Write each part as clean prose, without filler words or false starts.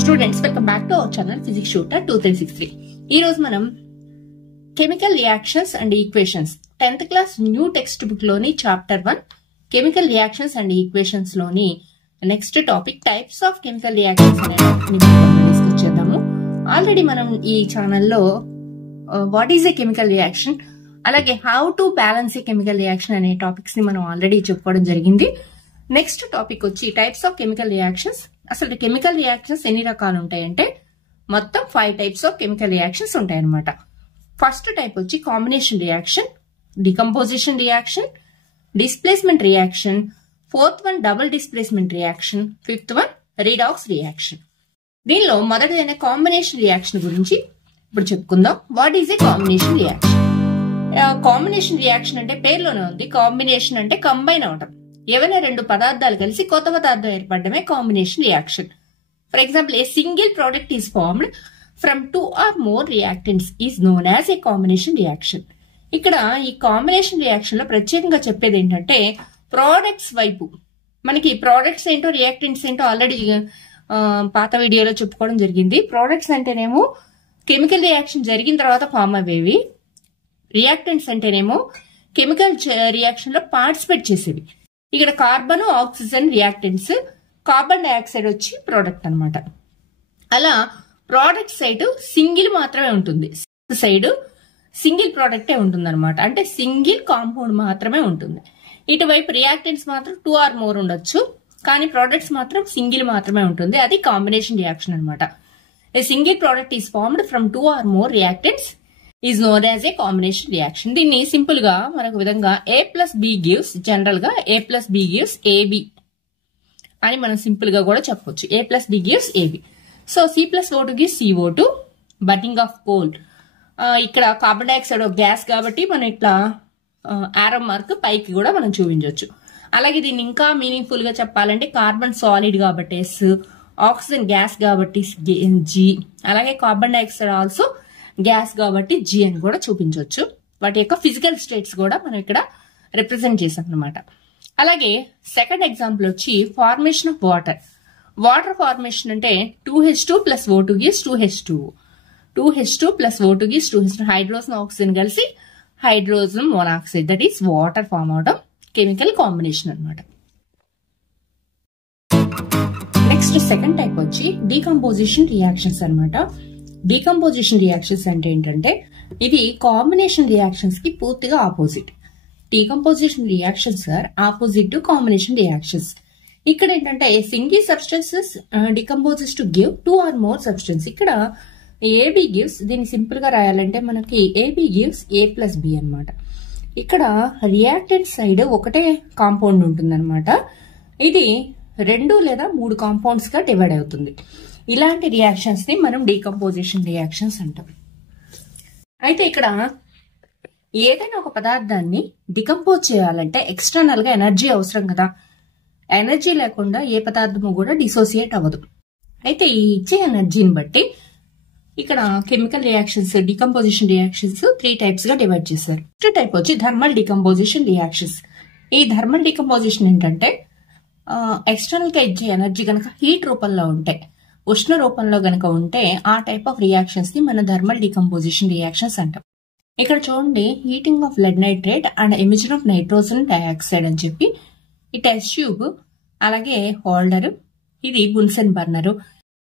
Students welcome back to our channel physics shooter 2363. ఈ రోజు మనం chemical reactions and equations 10th class new text book లోని chapter 1 chemical reactions and equations లోని next topic types of chemical reactions అనే topic ని discuss చేద్దాము. Already మనం ఈ ఛానల్లో what is a chemical reaction అలాగే how to balance a chemical reaction అనే టాపిక్స్ ని మనం ఆల్రెడీ చెప్పుకోవడం జరిగింది. నెక్స్ట్ టాపిక్ వచ్చి టైప్స్ ఆఫ్ కెమికల్ రియాక్షన్స్. అసలు కెమికల్ రియాక్షన్స్ ఎన్ని రకాలు ఉంటాయంటే మొత్తం 5 టైప్స్ ఆఫ్ కెమికల్ రియాక్షన్స్ ఉంటాయన్నమాట. ఫస్ట్ టైప్ వచ్చి combination reaction, decomposition reaction, displacement reaction, fourth one double displacement reaction, fifth one redox reaction. దీనిలో మొదటిదైన కాంబినేషన్ రియాక్షన్ గురించి ఇప్పుడు చెప్పుకుందాం. What is a combination reaction? Combination reaction అంటే పేర్లోనే ఉంది, కాంబినేషన్ అంటే combine అవటం. ఏవైనా రెండు పదార్థాలు కలిసి కొత్త పదార్థం ఏర్పడమే combination reaction. For example, a single product is formed from 2 or more reactants is known as a combination reaction. ఇక్కడ ఈ కాంబినేషన్ రియాక్షన్ లో ప్రత్యేకంగా చెప్పేది ఏంటంటే ప్రోడక్ట్స్ వైపు. మనకి ప్రోడక్ట్స్ ఏంటో రియాక్టెంట్స్ ఏంటో ఆల్రెడీ పాత వీడియోలో చెప్పుకోవడం జరిగింది. ప్రోడక్ట్స్ అంటేనేమో కెమికల్ రియాక్షన్ జరిగిన తర్వాత ఫామ్ అయ్యేవి, రియాక్టెంట్స్ అంటేనేమో కెమికల్ రియాక్షన్ లో పార్టిసిపేట్ చేసేవి. ఇక్కడ carbon, oxygen reactants, carbon dioxide వచ్చి ప్రోడక్ట్ అన్నమాట. అలా ప్రోడక్ట్ సైడ్ సింగిల్ మాత్రమే ఉంటుంది, సైడ్ సింగిల్ ప్రోడక్టే ఉంటుంది అనమాట. అంటే సింగిల్ కాంపౌండ్ మాత్రమే ఉంటుంది. ఇటువైపు రియాక్టెంట్స్ మాత్రం 2 or more ఉండొచ్చు, కానీ ప్రోడక్ట్స్ మాత్రం సింగిల్ మాత్రమే ఉంటుంది. అది కాంబినేషన్ రియాక్షన్ అనమాట. ఏ single product is formed from 2 or more reactants is known as a combination reaction. దీన్ని సింపుల్ గా మనకు విధంగా A+B గివ్స్, జనరల్ గా A+B గివ్స్ AB అని మనం సింపుల్ గా కూడా చెప్పొచ్చు. A+B gives AB. So C+O2 gives CO2, burning of coal. ఇక్కడ కార్బన్ డైఆక్సైడ్ గ్యాస్ కాబట్టి మనం ఇట్లా ఆరో మార్క్ పైకి కూడా మనం చూపించవచ్చు. అలాగే దీన్ని ఇంకా మీనింగ్ఫుల్ గా చెప్పాలంటే కార్బన్ సాలిడ్ కాబట్టి S, ఆక్సిజన్ గ్యాస్ కాబట్టి G, అలాగే కార్బన్ డైఆక్సైడ్ ఆల్సో గ్యాస్ కాబట్టి G అని కూడా చూపించవచ్చు. వాటి యొక్క ఫిజికల్ స్టేట్స్ కూడా మనం ఇక్కడ రిప్రజెంట్ చేసాం అనమాట. అలాగే సెకండ్ ఎగ్జాంపుల్ వచ్చి formation of water. Water formation అంటే 2H2 + O2 gives 2H2, 2H2 + O2 gives 2H2. Hydrogen oxygen కలిసి hydrogen monoxide, that is water form అవడం కెమికల్ కాంబినేషన్ అనమాట. నెక్స్ట్ సెకండ్ టైప్ వచ్చి డీకంపోజిషన్ రియాక్షన్స్ అనమాట. డీకంపోజిషన్ రియాక్షన్స్ అంటే ఏంటంటే ఇవి కాంబినేషన్ రియాక్షన్స్ కి పూర్తిగా opposite. Decomposition reactions are opposite to combination reactions. ఇక్కడ ఏంటంటే single substances decomposes to give 2 or more substance. ఇక్కడ AB గివ్స్, దీన్ని సింపుల్ గా రాయాలంటే మనకి AB గివ్స్ A+B అనమాట. ఇక్కడ రియాక్టెంట్ సైడ్ ఒకటే కాంపౌండ్ ఉంటుంది అనమాట. ఇది 2 లేదా 3 కాంపౌండ్స్ గా డివైడ్ అవుతుంది. ఇలాంటి రియాక్షన్స్ ని మనం డీకంపోజిషన్ రియాక్షన్స్ అంటాం. అయితే ఇక్కడ ఏదైనా ఒక పదార్థాన్ని డికంపోజ్ చేయాలంటే ఎక్స్టర్నల్ గా ఎనర్జీ అవసరం కదా. ఎనర్జీ లేకుండా ఏ పదార్థము కూడా డిసోసియేట్ అవ్వదు. అయితే ఈ ఇచ్చే ఎనర్జీని బట్టి ఇక్కడ chemical reactions, decomposition reactions 3 types గా డివైడ్ చేశారు. ఫస్ట్ టైప్ వచ్చి థర్మల్ డికంపోజిషన్ రియాక్షన్స్. ఈ థర్మల్ డికంపోజిషన్ ఏంటంటే ఎక్స్టర్నల్ గా ఇచ్చే ఎనర్జీ కనుక హీట్ రూపంలో ఉంటే, ఉష్ణ రూపంలో గనక ఉంటే ఆ టైప్ ఆఫ్ రియాక్షన్స్ ని మనం థర్మల్ డికంపోజిషన్ రియాక్షన్స్ అంటాం. ఇక్కడ చూడండి, heating of lead nitrate and emission of nitrogen dioxide అని చెప్పి ఈ టెస్ట్ ట్యూబ్, అలాగే హోల్డర్, ఇది బున్సెన్ బర్నర్.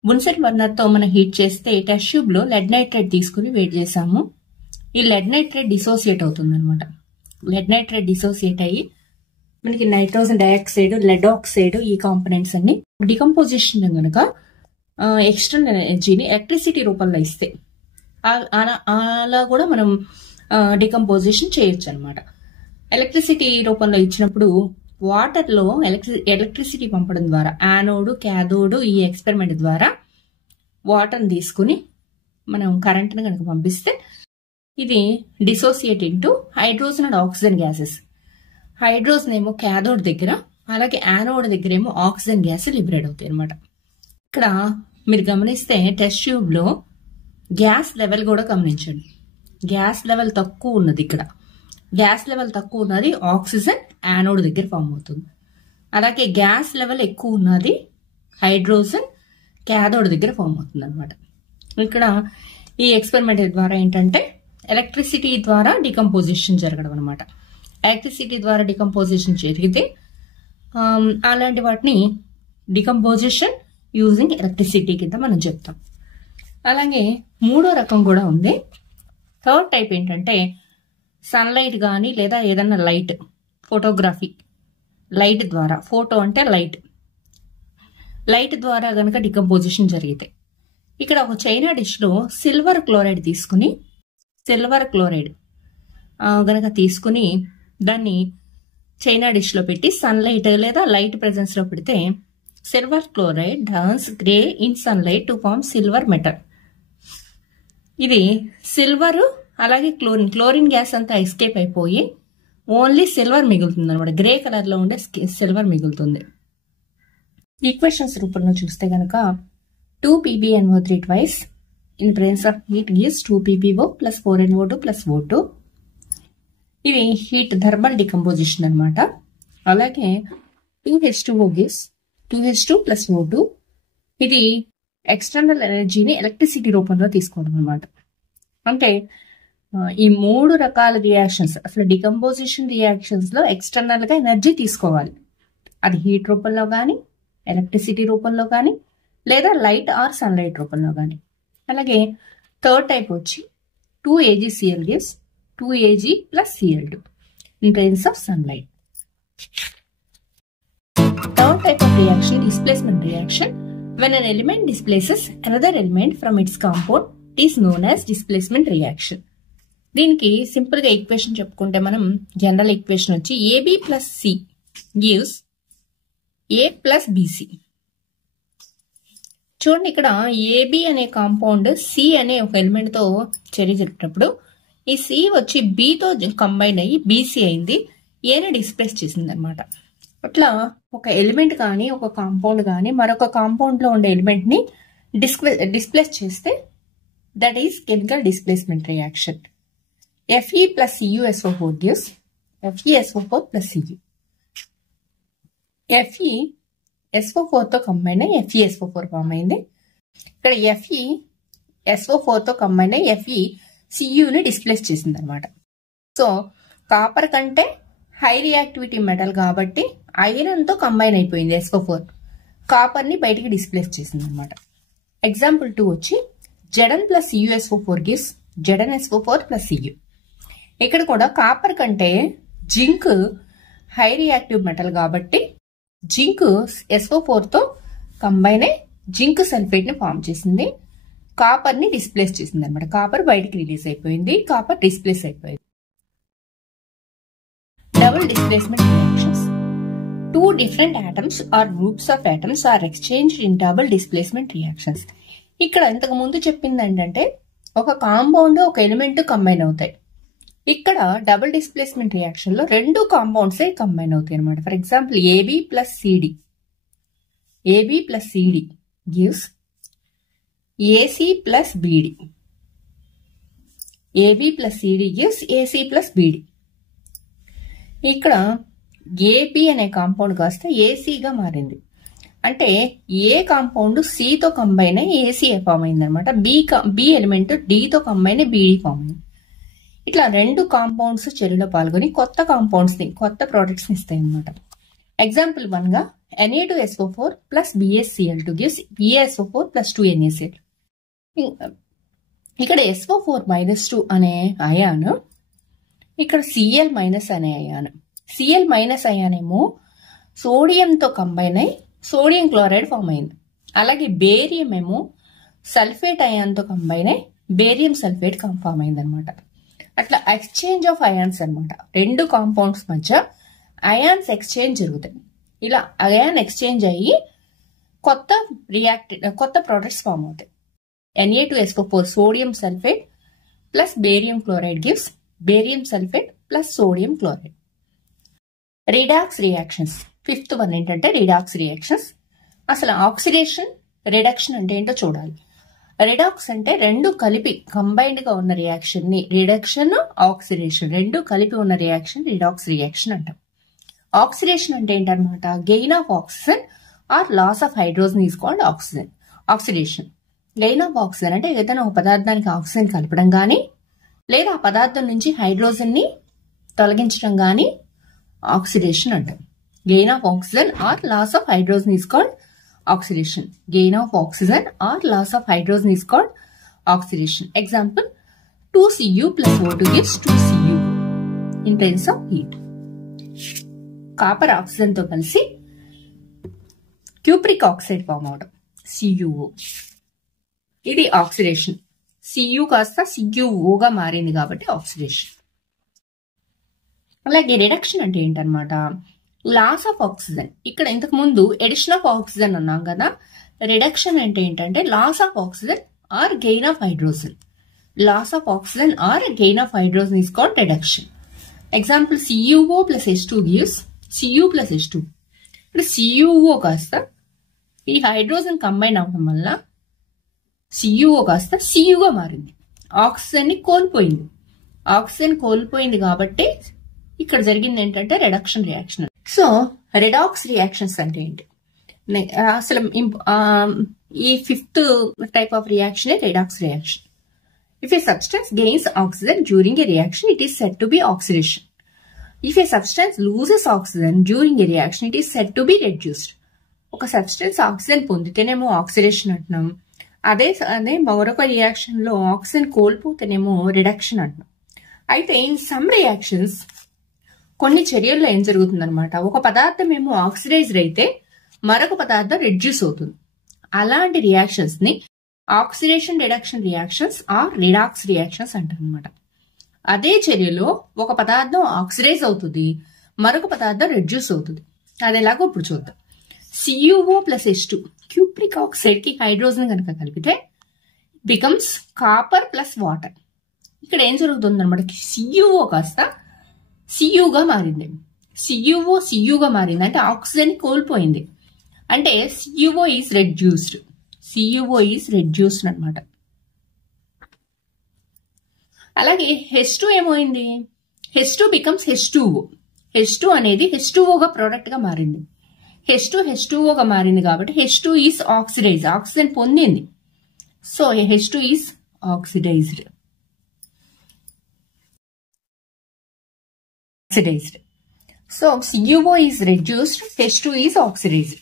బున్సెన్ బర్నర్ తో మనం హీట్ చేస్తే టెస్ట్ ట్యూబ్ లో లెడ్ నైట్రేట్ తీసుకుని వేడి చేసాము. ఈ లెడ్ నైట్రేట్ డిసోసియేట్ అవుతుంది అనమాట. లెడ్ నైట్రేట్ డిసోసియేట్ అయ్యి మనకి నైట్రోజన్ డైఆక్సైడ్, లెడ్ ఆక్సైడ్, ఈ కాంపోనెంట్స్ అన్ని డికంపోజిషన్ గనక ఎక్స్టర్నల్ ఎనర్జీని ఎలక్ట్రిసిటీ రూపంలో ఇస్తే అలా కూడా మనం డికంపోజిషన్ చేయొచ్చు అనమాట. ఎలక్ట్రిసిటీ రూపంలో ఇచ్చినప్పుడు వాటర్ లో ఎలక్ట్రిసిటీ పంపడం ద్వారా యానోడ్, క్యాథోడ్, ఈ ఎక్స్పెరిమెంట్ ద్వారా వాటర్ తీసుకుని మనం కరెంట్ని కనుక పంపిస్తే ఇది dissociate into hydrogen and oxygen gases. Hydrogen ఏమో క్యాథోడ్ దగ్గర, అలాగే యానోడ్ దగ్గర ఏమో ఆక్సిజన్ గ్యాస్ లిబరేట్ అవుతాయి అనమాట. ఇక్కడ మీరు గమనిస్తే టెస్ట్ ట్యూబ్ లో గ్యాస్ లెవెల్ కూడా గమనించండి. గ్యాస్ లెవెల్ తక్కువ ఉన్నది. ఇక్కడ గ్యాస్ లెవెల్ తక్కువ ఉన్నది ఆక్సిజన్ యానోడ్ దగ్గర ఫామ్ అవుతుంది. అలాగే గ్యాస్ లెవెల్ ఎక్కువ ఉన్నది హైడ్రోజన్ క్యాథోడ్ దగ్గర ఫామ్ అవుతుంది అనమాట. ఇక్కడ ఈ ఎక్స్పెరిమెంట్ ద్వారా ఏంటంటే ఎలక్ట్రిసిటీ ద్వారా డికంపోజిషన్ జరగడం అనమాట. ఎలక్ట్రిసిటీ ద్వారా డికంపోజిషన్ జరిగితే అలాంటి వాటిని డికంపోజిషన్ యూజింగ్ ఎలక్ట్రిసిటీ కింద మనం చెప్తాం. అలాగే మూడో రకం కూడా ఉంది. థర్డ్ టైప్ ఏంటంటే సన్లైట్ కానీ లేదా ఏదన్నా లైట్, ఫోటోగ్రఫీ లైట్ ద్వారా, ఫోటో అంటే లైట్ ద్వారా గనక డికంపోజిషన్ జరిగితే, ఇక్కడ ఒక చైనా డిష్లో సిల్వర్ క్లోరైడ్ గనక తీసుకుని దాన్ని చైనా డిష్లో పెట్టి సన్లైట్ లేదా లైట్ ప్రెజెన్స్ లో పెడితే silver chloride turns grey in sunlight to form silver metal. ఇది సిల్వర్ అలాగే క్లోరిన్ గ్యాస్ అంతా ఎస్కేప్ అయిపోయి ఓన్లీ సిల్వర్ మిగులుతుంది అనమాట. గ్రే కలర్ లో ఉండే సిల్వర్ మిగులుతుంది. ఈక్వేషన్స్ రూపంలో చూస్తే గనక 2PbNO3 twice in presence of heat gives 2PbO plus 4NO2 plus O2. ఇది హీట్ థర్మల్ డికంపోజిషన్ అనమాట. అలాగే 2H2O gives 2H2 plus O2. ఇది ఎక్స్టర్నల్ ఎనర్జీని ఎలక్ట్రిసిటీ రూపంలో తీసుకోవడం అనమాట. అంటే ఈ మూడు రకాల రియాక్షన్స్, అసలు డికంపోజిషన్ రియాక్షన్స్ లో ఎక్స్టర్నల్ గా ఎనర్జీ తీసుకోవాలి. అది హీట్ రూపంలో కానీ, ఎలక్ట్రిసిటీ రూపంలో కానీ, లేదా లైట్ ఆర్ సన్లైట్ రూపంలో కానీ. అలాగే థర్డ్ టైప్ వచ్చి 2AgCl gives 2Ag plus Cl2 in presence of sunlight. Third type of reaction, displacement reaction. When an element displaces another element from its compound, it is known as displacement reaction. దీనికి simple గా equation చెప్పుకుంటే మనం general equation వచ్చి AB plus C gives A plus BC. చూడండి, ఇక్కడ AB అనే compound C అనే ఒక ఎలిమెంట్ తో చర్య జరిపినప్పుడు ఈ C వచ్చి B తో కంబైన్ అయ్యి BC అయింది, Aని డిస్ప్లేస్ చేసింది అనమాట. అట్లా ఒక ఎలిమెంట్ కానీ, ఒక కాంపౌండ్ కానీ మరొక కాంపౌండ్ లో ఉండే ఎలిమెంట్ ని డిస్ప్లేస్ చేస్తే that is chemical displacement reaction. Fe plus CuSO4 gives FeSO4 plus Cu. FeSO4 తో కంబైన్ అయ్యి FeSO4 ఫామ్ అయింది. ఇక్కడ FeSO4 తో కంబైన్ అయ్యి FeCuని డిస్ప్లేస్ చేసింది అనమాట. సో కాపర్ కంటే హై రియాక్టివిటీ మెటల్ కాబట్టి ఐరన్ తో కంబైన్ అయిపోయింది SO4, కాపర్ ని బయటికి డిస్ప్లేస్ చేసింది అనమాట. ఎగ్జాంపుల్ 2 వచ్చి Zn plus CuSO4 gives ZnSO4 plus Cu. ఇక్కడ కూడా కాపర్ కంటే జింక్ హై రియాక్టివ్ మెటల్ కాబట్టి జింక్ SO4 తో కంబైన్ అయి జింక్ సల్ఫేట్ ని ఫామ్ చేసింది, కాపర్ ని డిస్ప్లేస్ చేసింది అనమాట. కాపర్ బయటికి రిలీజ్ అయిపోయింది, కాపర్ డిస్ప్లేస్ అయిపోయింది. Double displacement reactions. 2 different atoms or groups of atoms are exchanged in double displacement reactions. ఇక్కడ ఇంతకు ముందు చెప్పింది ఏంటంటే ఒక కాంపౌండ్ ఒక ఎలిమెంట్ కంబైన్ అవుతాయి. ఇక్కడ డబుల్ డిస్ప్లేస్మెంట్ రియాక్షన్ లో 2 కాంపౌండ్స్ కంబైన్ అవుతాయి అనమాట. For example AB plus CD gives AC plus BD. AB plus CD gives AC plus BD. ఇక్కడ AB అనే కాంపౌండ్ కాస్త AC గా మారింది. అంటే ఏ కాంపౌండ్ C తో కంబైన్ అయ్యి AC ఫామ్ అయింది అనమాట. బి ఎలిమెంట్ D తో కంబైన్ అయ్యి BD ఫామ్ అయింది. ఇట్లా 2 కాంపౌండ్స్ చర్యలో పాల్గొని కొత్త కాంపౌండ్స్ ని, కొత్త ప్రోడక్ట్స్ ని ఇస్తాయి అనమాట. ఎగ్జాంపుల్ 1 గా Na2SO4 plus BaCl2 gives BaSO4 plus 2NaCl. ఇక్కడ SO4-2 అనే అయాన్, ఇక్కడ Cl- అనే అయాన్. Cl- అయాన్ ఏమో సోడియంతో కంబైన్ అయి సోడియం క్లోరైడ్ ఫామ్ అయింది. అలాగే బేరియం ఏమో సల్ఫేట్ అయాన్తో కంబైన్ అయి బేరియం సల్ఫేట్ ఫామ్ అయింది అనమాట. అట్లా ఎక్స్చేంజ్ ఆఫ్ అయాన్స్ అనమాట. 2 కాంపౌండ్స్ మధ్య అయాన్స్ ఎక్స్చేంజ్ జరుగుతాయి. ఇలా అయాన్ ఎక్స్చేంజ్ అయ్యి కొత్త ప్రోడక్ట్స్ ఫామ్ అవుతాయి. Na2SO4 sodium sulphate plus barium chloride gives barium sulphate plus sodium chloride. Redox reactions. 5th one ఏంటంటే రిడాక్స్ రియాక్షన్స్. అసలు ఆక్సిడేషన్, రిడక్షన్ అంటే ఏంటో చూడాలి. రిడాక్స్ అంటే 2 కలిపి కంబైన్డ్ గా ఉన్న రియాక్షన్ ని, రిడక్షన్, ఆక్సిడేషన్ 2 కలిపి ఉన్న రియాక్షన్ రిడాక్స్ రియాక్షన్ అంటాం. ఆక్సిడేషన్ అంటే ఏంటనమాట, gain of oxygen or loss of hydrogen is called oxygen. Oxidation. Gain of oxygen అంటే ఏదైనా ఒక పదార్థానికి ఆక్సిజన్ కలపడం కానీ లేదా ఆ పదార్థం నుంచి హైడ్రోజన్ ని తొలగించడం కానీ ఆక్సిడేషన్ అంటాం. Gain of oxygen or loss of hydrogen is called oxidation. Gain of oxygen or loss of hydrogen is called oxidation. Example, 2Cu plus O2 gives 2Cu in terms of heat. Copper oxygen తో కలిసి cupric oxide form అవడం CuO. ఇది oxidation. Cu కాస్త CuO గా మారింది కాబట్టి oxidation. అలాగే reduction అంటే ఏంటన్నమాట, లాస్ ఆఫ్ ఆక్సిజన్. ఇక్కడ ఇంతకు ముందు ఎడిషన్ ఆఫ్ ఆక్సిజన్ అన్నాం కదా, రిడక్షన్ అంటే ఏంటంటే loss of oxygen or gain of hydrogen. Loss of oxygen or gain of hydrogen is called reduction. Example, CuO plus H2 gives Cu plus H2. ఇప్పుడు CuO కాస్త ఈ హైడ్రోజన్ కంబైన్ అవ్వడం వల్ల CuO కాస్త Cu గా మారింది. ఆక్సిజన్ ని కోల్పోయింది. ఆక్సిజన్ కోల్పోయింది కాబట్టి ఇక్కడ జరిగింది ఏంటంటే reduction reaction. So redox reactions అంటే ఏంటి, అసలు ఈ fifth type of reaction redox reaction. If A substance gains oxygen during a reaction it is said to be oxidation. If A substance loses oxygen during a reaction it is said to be reduced. ఒక substance oxygen పొందితేనేమో oxidation అంటున్నాం, అదే మరొక reaction లో oxygen కోల్పోతేనేమో reduction అంటున్నాం. అయితే in some reactions కొన్ని చర్యల్లో ఏం జరుగుతుందన్నమాట, ఒక పదార్థం ఏమో ఆక్సిడైజ్డ్ అయితే మరొక పదార్థం రెడ్యూస్ అవుతుంది. అలాంటి రియాక్షన్స్ ని oxidation reduction reactions or redox reactions అంటారు అనమాట. అదే చర్యలో ఒక పదార్థం ఆక్సిడైజ్ అవుతుంది, మరొక పదార్థం రెడ్యూస్ అవుతుంది. అది ఎలాగో ఇప్పుడు చూద్దాం. CuO plus H2 cupric oxide కి హైడ్రోజన్ కనుక కలిపితే బికమ్స్ కాపర్ ప్లస్ వాటర్. ఇక్కడ ఏం జరుగుతుంది అనమాట, CuO కాస్త Cu గా మారింది. CuO Cu గా మారింది అంటే ఆక్సిజన్ కోల్పోయింది, అంటే CuO is reduced. CuO is reduced అనమాట. అలాగే H2 ఏమైంది, H2 బికమ్స్ H2O. H2 అనేది H2O గా ప్రోడక్ట్ గా మారింది. H2O గా మారింది కాబట్టి H2 ఈజ్ ఆక్సిడైజ్. ఆక్సిజన్ పొందింది, so H2 is oxidised. So CuO is reduced, H2 is oxidised.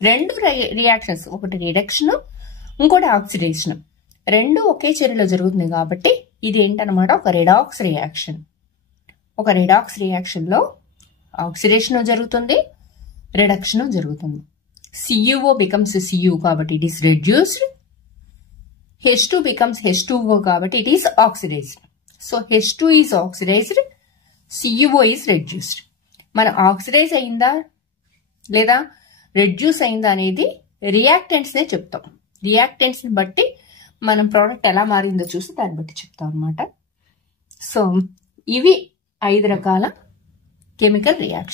రెండు రియాక్షన్స్, ఒకటి రిడక్షన్ ఇంకోటి ఆక్సిడేషన్, రెండు ఒకే చర్యలో జరుగుతుంది కాబట్టి ఇది ఏంటనమాట ఒక రెడాక్స్ రియాక్షన్. ఒక రెడాక్స్ రియాక్షన్ లో ఆక్సిడేషన్ జరుగుతుంది, రిడక్షన్ జరుగుతుంది. CuO బికమ్స్ Cu కాబట్టి it is reduced, H2 becomes H2O కాబట్టి it is oxidised. So H2 is oxidised, CuO is reduced. మన ఆక్సిడైజ్ అయిందా లేదా రెడ్యూస్ అయిందా అనేది రియాక్టెంట్స్ నే చెప్తాం. రియాక్టెంట్స్ ని బట్టి మనం ప్రోడక్ట్ ఎలా మారిందో చూసి దాన్ని బట్టి చెప్తాం అనమాట. సో ఇవి 5 రకాల కెమికల్ రియాక్షన్.